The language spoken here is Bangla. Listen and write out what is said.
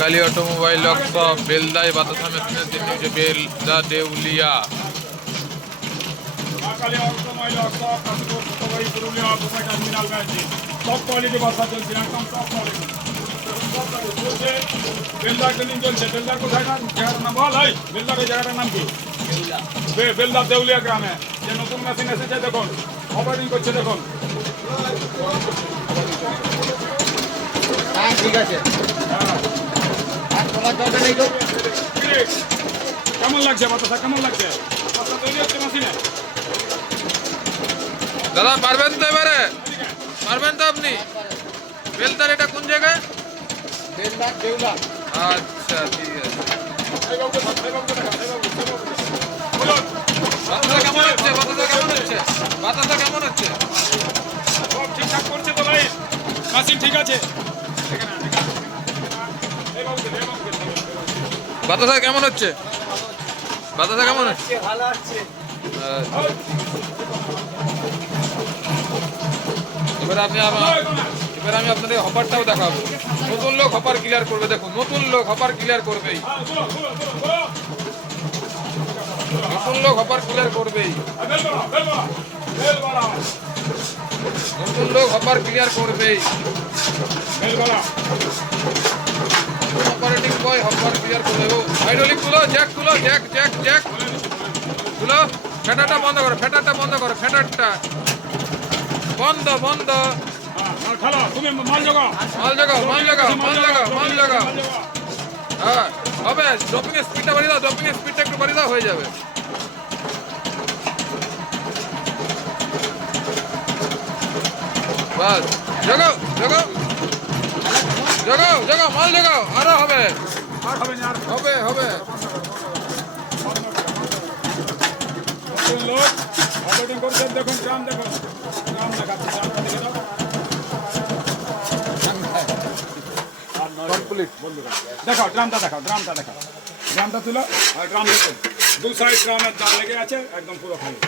কালী অটোমোবাইল ওয়ার্কশপ বেলদায় বাতাসা মেশিনের জন্য যে বেলদা দেউলিয়া। কালী অটোমোবাইল ওয়ার্কশপ কাশীপুর সবাই পুরুলিয়া অটোমোবাইল টার্মিনাল ব্যাংকে সব কোয়ালিটি বাসা চলছে, একদম সব কোয়ালিটি চলছে। বেলদার ট্রেনিং চলছে। বেলদার কোথায় নাম, জায়গাটার নাম বল। এই বেলদার এই জায়গাটার নাম কি? বেলদা দেউলিয়া গ্রামে যে নতুন মেশিন এসেছে দেখুন, অপারেটিং করছে দেখুন। ঠিক আছে। কেমন লাগছে বাতাসা, কেমন লাগছে বাতাসা তৈরি হচ্ছে মেশিনে? দাদা পারবেন তো এবারে? পারবেন তো আপনি? বেলদার এটা কোন জায়গায়? আচ্ছা ঠিক আছে। বাতাসা কেমন হচ্ছে? বাতাসা কেমন হচ্ছে? বাতাসা কেমন হচ্ছে? সব ঠিকঠাক করছে তো ভাই, মেশিন ঠিক আছে। বাতাসা কেমন হচ্ছে? বাতাসা কেমন হচ্ছে? ভালো আছে। এবারে আমি আপনাদের হপারটাও দেখাবো। নতুন লোক হপার ক্লিয়ার করবে, দেখুন নতুন লোক হপার ক্লিয়ার করবেই। নতুন লোক হপার ক্লিয়ার করবেই। নতুন লোক হপার ক্লিয়ার করবেই। অপারেটিং বয় হপার ক্লিয়ার করবে। ও হাইড্রোলিক তুলো, জ্যাক তুলো, জ্যাক জ্যাক জ্যাক তুলো। ফ্যাটারটা বন্ধ করো, ফ্যাটারটা বন্ধ করো, ফ্যাটারটা বন্ধ বন্ধ। মাল জাগাও, মাল জাগাও, মাল জাগাও, মাল জাগাও। হ্যাঁ হবে। ড্রপিং এর স্পিডটা বাড়িয়ে দাও, ড্রপিং এর স্পিডটা একটু বাড়িয়ে দাও, হয়ে যাবে। বাস জাগাও জাগাও জাগাও জাগাও, মাল জাগাও, আরো হবে হবে হবে। লোক অপারেটিং করছে দেখুন, গ্রাম দেখুন, গ্রাম দেখাচ্ছে, গ্রামটা দেখে দাও। কমপ্লিট। দেখাও ড্রামটা, দেখাও ড্রামটা, দেখাও ড্রামটা তুলো। আর ড্রাম দেখুন, দু সাইড ড্রামের তার লেগে আছে, একদম পুরো খালি।